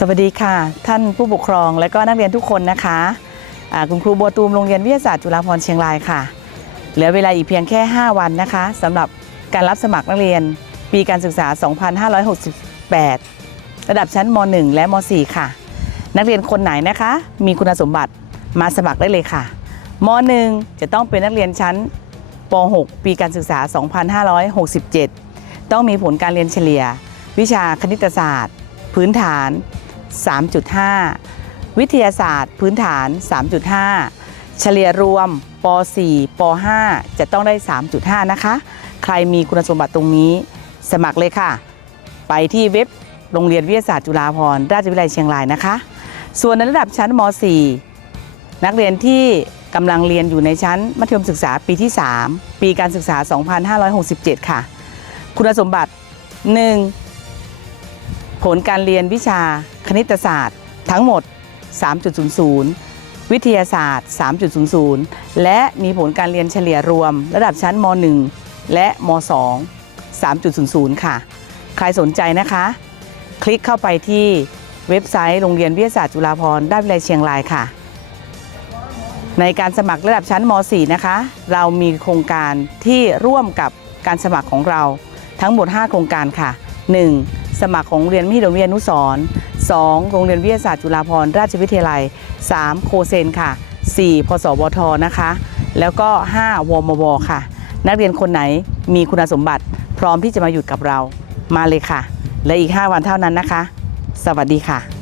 สวัสดีค่ะ ท่านผู้ปกครองและก็นักเรียนทุกคนนะคะอ่าคุณครูบัวตูมโรงเรียนวิทยาศาสตร์จุฬาภรณ์เชียงรายค่ะ เหลือเวลาอีกเพียงแค่ 5 วันนะคะสำหรับการรับสมัครนักเรียนปีการศึกษา 2568 ระดับชั้นม .1 และม .4 ค่ะ นักเรียนคนไหนนะคะ มีคุณสมบัติมาสมัครได้เลยค่ะม .1 จะต้องเป็นนักเรียนชั้นป .6 ปีการศึกษา 2567 ต้องมีผลการเรียนเฉลี่ย วิชาคณิตศาสตร์ พื้นฐาน 3.5 วิทยาศาสตร์พื้นฐาน 3.5 เฉลี่ยรวมป .4 ป .5 จะต้องได้ 3.5 นะคะ ใครมีคุณสมบัติตรงนี้ สมัครเลยค่ะ ไปที่เว็บโรงเรียนวิทยาศาสตร์จุฬาภรณ์ราชวิทยาลัยเชียงรายนะคะ ส่วนในระดับชั้นม .4 นักเรียนที่กำลังเรียนอยู่ในชั้นมัธยมศึกษาปีที่ 3 ปีการศึกษา 2567 ค่ะ คุณสมบัติ 1. ผลการเรียนวิชาคณิตศาสตร์ ทั้งหมด 3.00 วิทยาศาสตร์ 3.00 และมีผลการเรียนเฉลี่ยรวม ระดับชั้นม .1 และม .2 3.00 ค่ะ ใครสนใจนะคะ คลิกเข้าไปที่เว็บไซต์โรงเรียนวิทยาศาสตร์จุฬาภรณ์ด้านวิทยาลัยเชียงรายค่ะ ในการสมัครระดับชั้นม .4 นะคะ เรามีโครงการที่ร่วมกับการสมัครของเราทั้งหมด 5 โครงการค่ะ 1. สมัครของโรงเรียนมหิดลวิทยานุสรณ์ 2. โรงเรียนวิทยาศาสตร์จุฬาภรณ์ราชวิทยาลัย 3. โคเซนค่ะ 4. พสวทนะคะ แล้วก็ 5. วมวค่ะ นักเรียนคนไหนมีคุณสมบัติ พร้อมที่จะมาอยู่กับเรามาเลยค่ะ และอีก 5 วันเท่านั้นนะคะ สวัสดีค่ะ